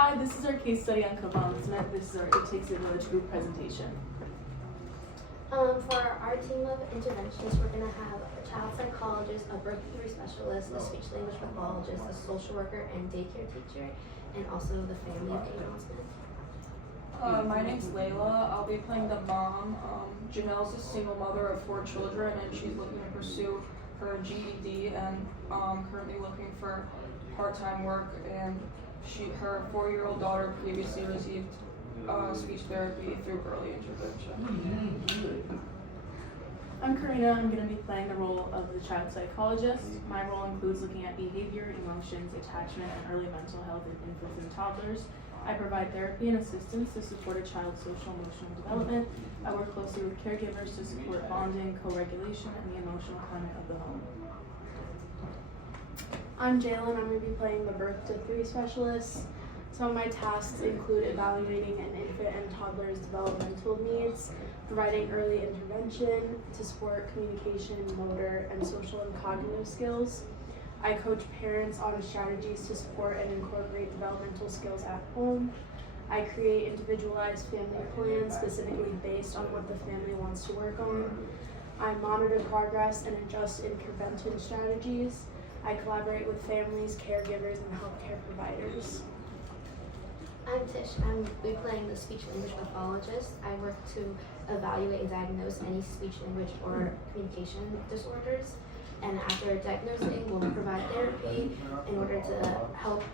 Hi, this is our case study on Kavan Smith. This is our It Takes a Village group presentation. For our team of interventionists, we're going to have a child psychologist, a birth and delivery specialist, a speech language pathologist, a social worker and daycare teacher, and also the family of Kavan Smith. My name's Layla. I'll be playing the mom. Janelle's a single mother of 4 children, and she's looking to pursue her GED and currently looking for part-time work. And her 4-year-old daughter previously received speech therapy through early intervention. I'm Karina. I'm going to be playing the role of the child psychologist. My role includes looking at behavior, emotions, attachment, and early mental health in infants and toddlers. I provide therapy and assistance to support a child's social and emotional development. I work closely with caregivers to support bonding, co-regulation, and the emotional climate of the home. I'm Jalen. I'm going to be playing the birth to 3 specialist. Some of my tasks include evaluating an infant and toddler's developmental needs, providing early intervention to support communication, motor, and social and cognitive skills. I coach parents on strategies to support and incorporate developmental skills at home. I create individualized family plans specifically based on what the family wants to work on. I monitor progress and adjust intervention strategies. I collaborate with families, caregivers, and healthcare providers. I'm Tish. I'm be playing the speech language pathologist. I work to evaluate and diagnose any speech language or communication disorders. And after diagnosing, we'll provide therapy in order to help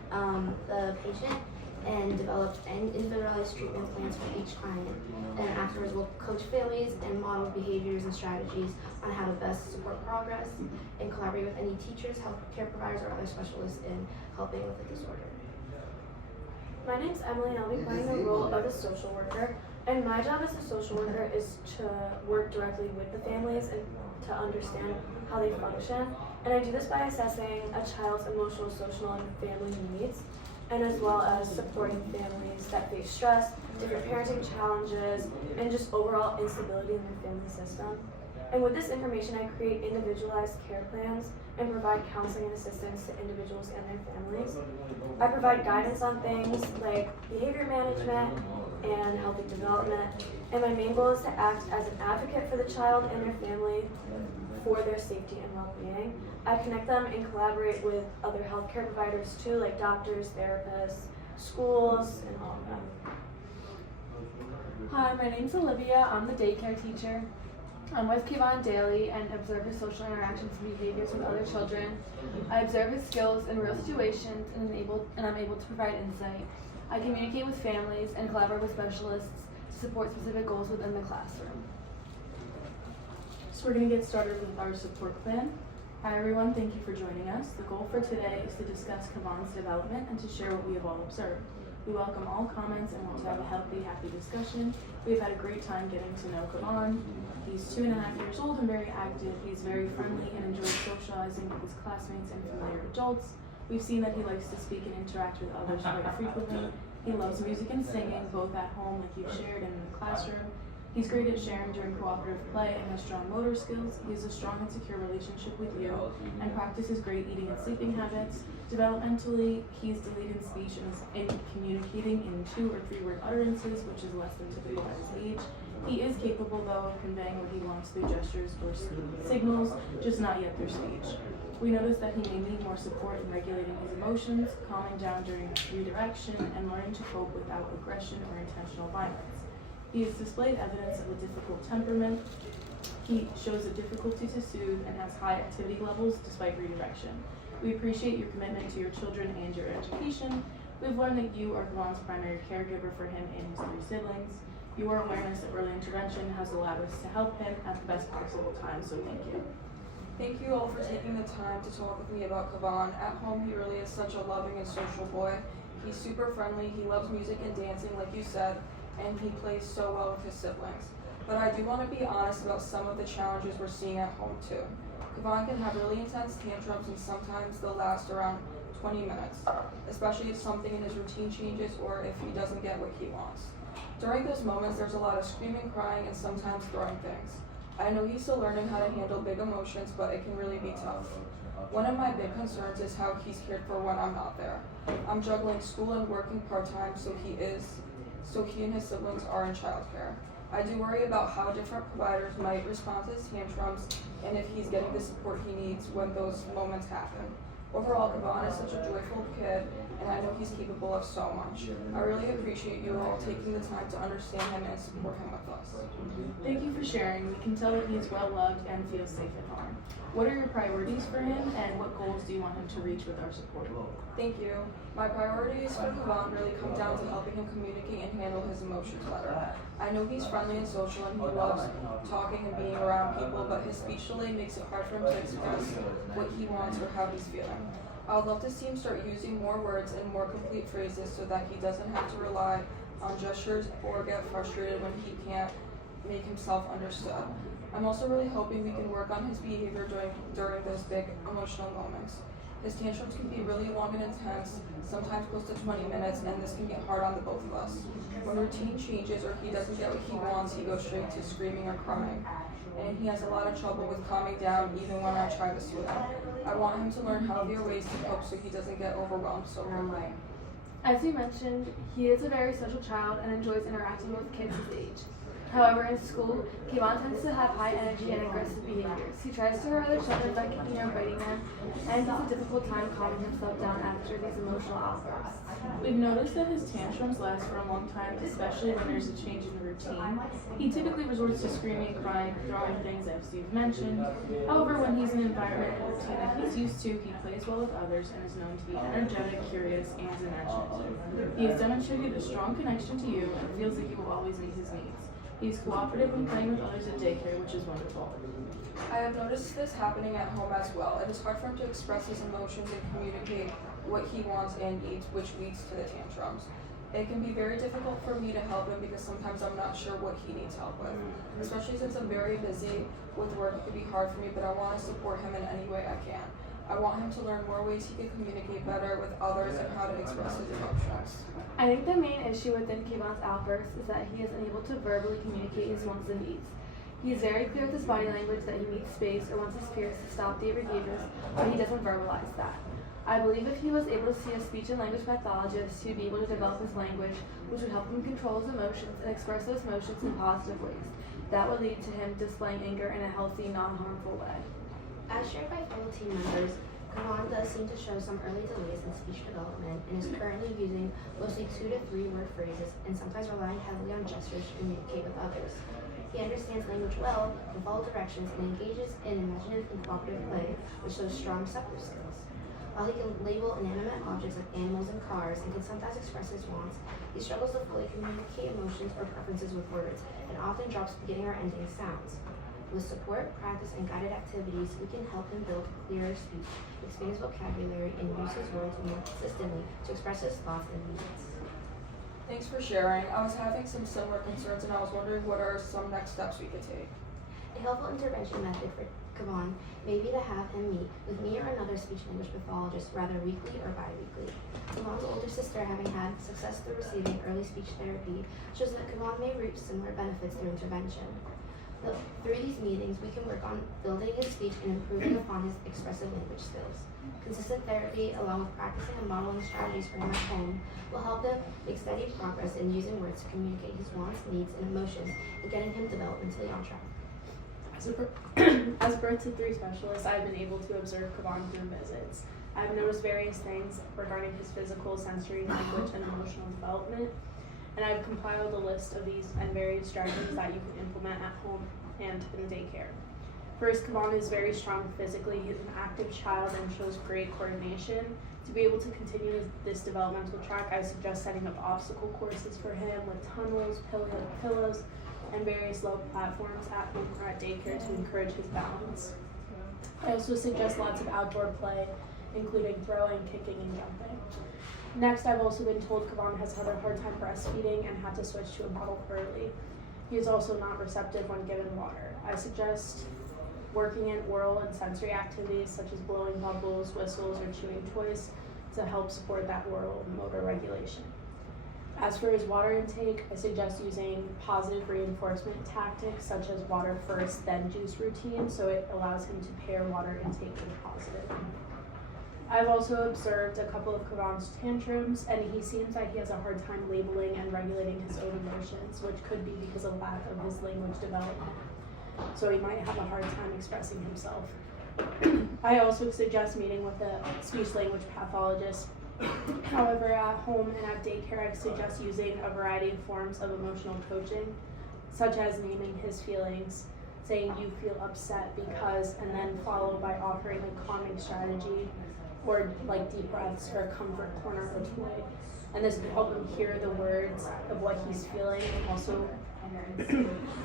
the patient and develop individualized treatment plans for each client. And afterwards, we'll coach families and model behaviors and strategies on how to best support progress and collaborate with any teachers, healthcare providers, or other specialists in helping with the disorder. My name's Emily, and I'll be playing the role of a social worker. And my job as a social worker is to work directly with the families and to understand how they function. And I do this by assessing a child's emotional, social, and family needs, and as well as supporting families that face stress, different parenting challenges, and just overall instability in their family system. And with this information, I create individualized care plans and provide counseling and assistance to individuals and their families. I provide guidance on things like behavior management and healthy development. And my main goal is to act as an advocate for the child and their family for their safety and well-being. I connect them and collaborate with other healthcare providers too, like doctors, therapists, schools, and all of them. Hi, my name's Olivia. I'm the daycare teacher. I'm with Kevon daily and observe his social interactions and behaviors with other children. I observe his skills in real situations and I'm able to provide insight. I communicate with families and collaborate with specialists to support specific goals within the classroom. So we're going to get started with our support plan. Hi everyone, thank you for joining us. The goal for today is to discuss Kevon's development and to share what we have all observed. We welcome all comments and want to have a healthy, happy discussion. We've had a great time getting to know Kevon. He's 2.5 years old and very active. He's very friendly and enjoys socializing with his classmates and familiar adults. We've seen that he likes to speak and interact with others quite frequently. He loves music and singing, both at home like you've shared and in the classroom. He's great at sharing during cooperative play and has strong motor skills. He has a strong and secure relationship with you and practices great eating and sleeping habits. Developmentally, he's delayed in speech and is in communicating in 2 or 3 word utterances, which is less than typical at his age. He is capable, though, of conveying what he wants through gestures or signals, just not yet through speech. We noticed that he may need more support in regulating his emotions, calming down during redirection, and learning to cope without aggression or intentional violence. He has displayed evidence of a difficult temperament. He shows a difficulty to soothe and has high activity levels despite redirection. We appreciate your commitment to your children and your education. We've learned that you are Kevon's primary caregiver for him and his 3 siblings. Your awareness of early intervention has allowed us to help him at the best possible time, so thank you. Thank you all for taking the time to talk with me about Kevon. At home, he really is such a loving and social boy. He's super friendly, he loves music and dancing, like you said, and he plays so well with his siblings. But I do want to be honest about some of the challenges we're seeing at home too. Kevon can have really intense tantrums and sometimes they'll last around 20 minutes, especially if something in his routine changes or if he doesn't get what he wants. During those moments, there's a lot of screaming, crying, and sometimes throwing things. I know he's still learning how to handle big emotions, but it can really be tough. One of my big concerns is how he's cared for when I'm not there. I'm juggling school and working part-time, so he and his siblings are in childcare. I do worry about how different providers might respond to his tantrums and if he's getting the support he needs when those moments happen. Overall, Kavan is such a joyful kid, and I know he's capable of so much. I really appreciate you all taking the time to understand him and support him with us. Thank you for sharing. We can tell that he is well loved and feels safe at home. What are your priorities for him, and what goals do you want him to reach with our support? Thank you. My priorities for Kavan really come down to helping him communicate and handle his emotions better. I know he's friendly and social and he loves talking and being around people, but his speech delay makes it hard for him to express what he wants or how he's feeling. I would love to see him start using more words and more complete phrases so that he doesn't have to rely on gestures or get frustrated when he can't make himself understood. I'm also really hoping we can work on his behavior during those big emotional moments. His tantrums can be really long and intense, sometimes close to 20 minutes, and this can be hard on the both of us. When routine changes or he doesn't get what he wants, he goes straight to screaming or crying. And he has a lot of trouble with calming down even when I try to soothe him. I want him to learn healthier ways to cope so he doesn't get overwhelmed so quickly. As you mentioned, he is a very social child and enjoys interacting with kids his age. However, in school, Kayvon tends to have high energy and aggressive behaviors. He tries to hurt other children by kicking or biting them, and has a difficult time calming himself down after these emotional outbursts. We've noticed that his tantrums last for a long time, especially when there's a change in the routine. He typically resorts to screaming, crying, throwing things, as you've mentioned. However, when he's in an environment and routine that he's used to, he plays well with others and is known to be energetic, curious, and imaginative. He has demonstrated a strong connection to you and feels that you will always meet his needs. He's cooperative when playing with others at daycare, which is wonderful. I have noticed this happening at home as well. It is hard for him to express his emotions and communicate what he wants and needs, which leads to the tantrums. It can be very difficult for me to help him because sometimes I'm not sure what he needs help with. Especially since I'm very busy with work, it can be hard for me, but I want to support him in any way I can. I want him to learn more ways he can communicate better with others and how to express his emotions. I think the main issue within Kayvon's outbursts is that he is unable to verbally communicate his wants and needs. He is very clear with his body language that he needs space or wants his peers to stop the behaviors, but he doesn't verbalize that. I believe if he was able to see a speech and language pathologist, he would be able to develop his language, which would help him control his emotions and express those emotions in positive ways. That would lead to him displaying anger in a healthy, non-harmful way. As shared by fellow team members, Kavan does seem to show some early delays in speech development and is currently using mostly 2 to 3 word phrases and sometimes relying heavily on gestures to communicate with others. He understands language well, can follow directions, and engages in imaginative and cooperative play, which shows strong receptive skills. While he can label inanimate objects like animals and cars and can sometimes express his wants, he struggles to fully communicate emotions or preferences with words and often drops beginning or ending sounds. With support, practice, and guided activities, we can help him build clearer speech, expand his vocabulary, and use his words more consistently to express his thoughts and needs. Thanks for sharing. I was having some similar concerns and I was wondering what are some next steps we could take. A helpful intervention method for Kavan may be to have him meet with me or another speech language pathologist rather weekly or bi-weekly. Kavan's older sister, having had success through receiving early speech therapy, shows that Kavan may reap similar benefits through intervention. Through these meetings, we can work on building his speech and improving upon his expressive language skills. Consistent therapy, along with practicing and modeling strategies for him at home, will help him make steady progress in using words to communicate his wants, needs, and emotions, and getting him developmentally on track. As a birth to 3 specialist, I've been able to observe Kavan through visits. I've noticed various things regarding his physical, sensory, language, and emotional development, and I've compiled a list of these and various strategies that you can implement at home and in daycare. First, Kavan is very strong physically. He's an active child and shows great coordination. To be able to continue this developmental track, I suggest setting up obstacle courses for him with tunnels, pillows, and various low platforms at home or at daycare to encourage his balance. I also suggest lots of outdoor play, including throwing, kicking, and jumping. Next, I've also been told Kavan has had a hard time breastfeeding and had to switch to a bottle early. He is also not receptive when given water. I suggest working in oral and sensory activities such as blowing bubbles, whistles, or chewing toys to help support that oral motor regulation. As for his water intake, I suggest using positive reinforcement tactics such as water first, then juice routine, so it allows him to pair water intake with positive. I've also observed a couple of Kavan's tantrums, and he seems like he has a hard time labeling and regulating his own emotions, which could be because of lack of his language development. So he might have a hard time expressing himself. I also suggest meeting with a speech-language pathologist. However, at home and at daycare, I suggest using a variety of forms of emotional coaching, such as naming his feelings, saying you feel upset because, and then followed by offering a calming strategy, or like deep breaths or a comfort corner or toy. And this could help him hear the words of what he's feeling and also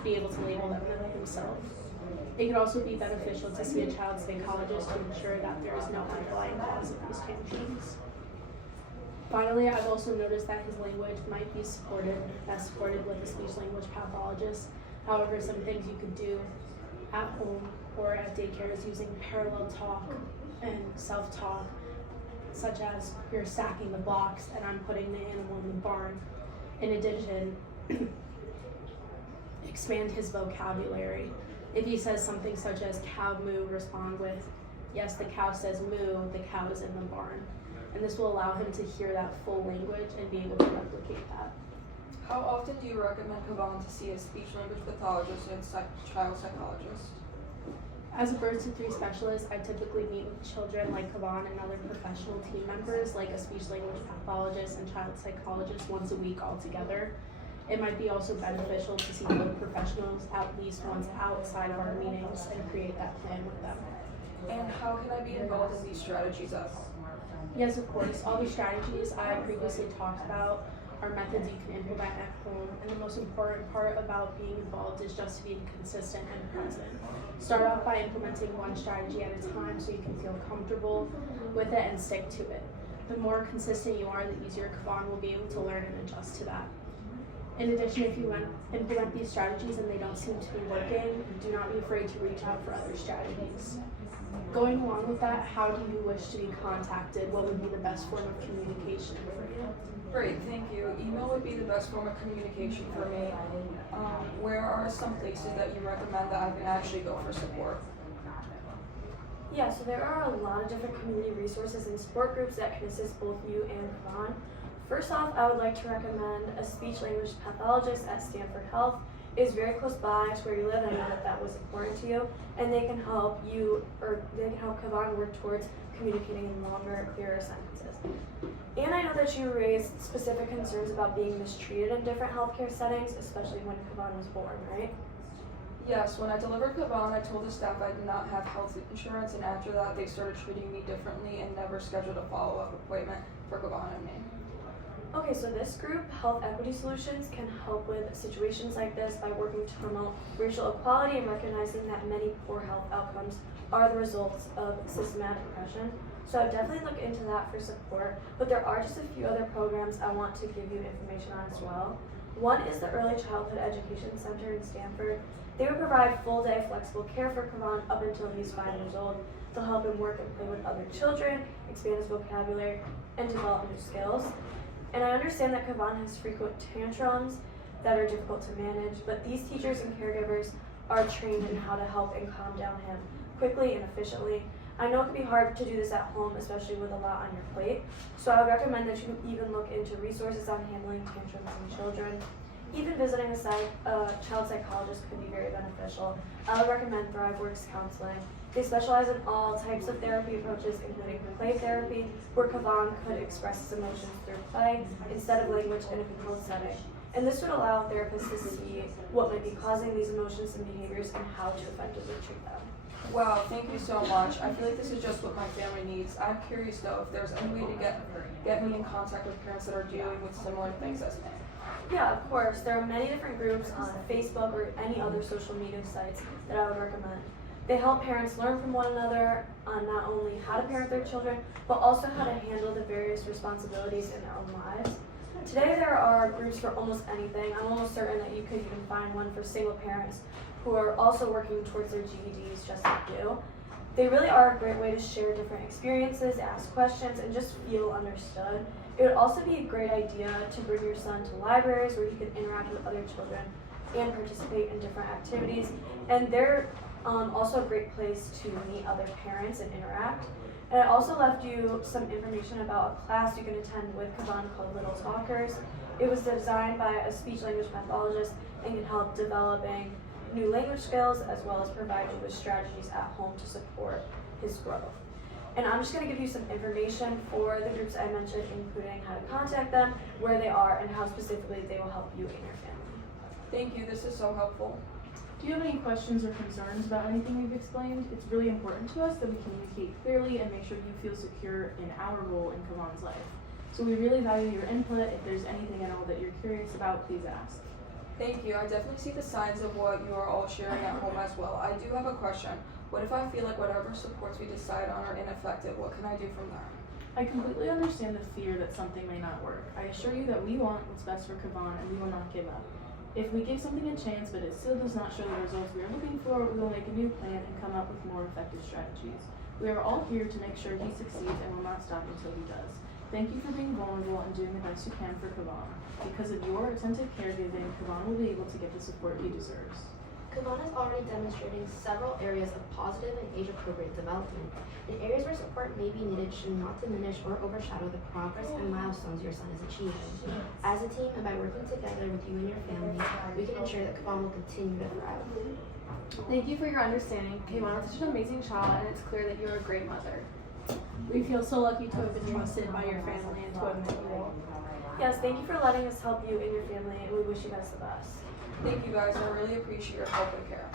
be able to label them himself. It could also be beneficial to see a child psychologist to ensure that there is no underlying cause of these tantrums. Finally, I've also noticed that his language might be best supported with a speech-language pathologist. However, some things you could do at home or at daycare is using parallel talk and self-talk, such as you're stacking the blocks and I'm putting the animal in the barn. In addition, expand his vocabulary. If he says something such as cow moo, respond with, yes, the cow says moo, the cow is in the barn. And this will allow him to hear that full language and be able to replicate that. How often do you recommend Kavan to see a speech-language pathologist and child psychologist? As a birth to 3 specialist, I typically meet with children like Kavan and other professional team members like a speech-language pathologist and child psychologist once a week altogether. It might be also beneficial to see both professionals at least once outside of our meetings and create that plan with them. And how can I be involved in these strategies at home? Yes, of course. All the strategies I previously talked about are methods you can implement at home, and the most important part about being involved is just being consistent and present. Start off by implementing one strategy at a time so you can feel comfortable with it and stick to it. The more consistent you are, the easier Kavan will be able to learn and adjust to that. In addition, if you implement these strategies and they don't seem to be working, do not be afraid to reach out for other strategies. Going along with that, how do you wish to be contacted? What would be the best form of communication for you? Great, thank you. Email would be the best form of communication for me. Where are some places that you recommend that I can actually go for support? Yeah, so there are a lot of different community resources and support groups that can assist both you and Kavan. First off, I would like to recommend a speech-language pathologist at Stanford Health. It is very close by to where you live, and I know that that was important to you, and they can help you, or they can help Kavan work towards communicating in longer, clearer sentences. And I know that you raised specific concerns about being mistreated in different healthcare settings, especially when Kavan was born, right? Yes, when I delivered Kavan, I told the staff I did not have health insurance, and after that they started treating me differently and never scheduled a follow-up appointment for Kavan and me. Okay, so this group, Health Equity Solutions, can help with situations like this by working to promote racial equality and recognizing that many poor health outcomes are the results of systematic oppression. So I'd definitely look into that for support, but there are just a few other programs I want to give you information on as well. One is the Early Childhood Education Center in Stanford. They would provide full-day flexible care for Kavan up until he's 5 years old. They'll help him work and play with other children, expand his vocabulary, and develop new skills. And I understand that Kavan has frequent tantrums that are difficult to manage, but these teachers and caregivers are trained in how to help and calm down him quickly and efficiently. I know it can be hard to do this at home, especially with a lot on your plate, so I would recommend that you even look into resources on handling tantrums in children. Even visiting a child psychologist could be very beneficial. I would recommend ThriveWorks Counseling. They specialize in all types of therapy approaches, including play therapy, where Kavan could express his emotions through play instead of language in a controlled setting. And this would allow therapists to see what might be causing these emotions and behaviors and how to effectively treat them. Wow, thank you so much. I feel like this is just what my family needs. I'm curious though if there's any way to get me in contact with parents that are dealing with similar things as me. Yeah, of course. There are many different groups on Facebook or any other social media sites that I would recommend. They help parents learn from one another on not only how to parent their children, but also how to handle the various responsibilities in their own lives. Today there are groups for almost anything. I'm almost certain that you could even find one for single parents who are also working towards their GEDs just like you. They really are a great way to share different experiences, ask questions, and just feel understood. It would also be a great idea to bring your son to libraries where he can interact with other children and participate in different activities. And they're also a great place to meet other parents and interact. And I also left you some information about a class you can attend with Kavan called Little Talkers. It was designed by a speech language pathologist and can help developing new language skills as well as provide you with strategies at home to support his growth. And I'm just going to give you some information for the groups I mentioned, including how to contact them, where they are, and how specifically they will help you and your family. Thank you, this is so helpful. Do you have any questions or concerns about anything we've explained? It's really important to us that we communicate clearly and make sure you feel secure in our role in Kavan's life. So we really value your input. If there's anything at all that you're curious about, please ask. Thank you. I definitely see the signs of what you are all sharing at home as well. I do have a question. What if I feel like whatever supports we decide on are ineffective? What can I do from there? I completely understand the fear that something may not work. I assure you that we want what's best for Kavan and we will not give up. If we give something a chance but it still does not show the results we are looking for, we will make a new plan and come up with more effective strategies. We are all here to make sure he succeeds and will not stop until he does. Thank you for being vulnerable and doing the best you can for Kavan. Because of your attentive caregiving, Kavan will be able to get the support he deserves. Kavan is already demonstrating several areas of positive and age-appropriate development. In areas where support may be needed should not diminish or overshadow the progress and milestones your son is achieving. As a team and by working together with you and your family, we can ensure that Kavan will continue to thrive. Thank you for your understanding. Kavan is such an amazing child, and it's clear that you're a great mother. We feel so lucky to have been trusted by your family and to have met you all. Yes, thank you for letting us help you and your family, and we wish you guys the best. Thank you guys. I really appreciate your help and care.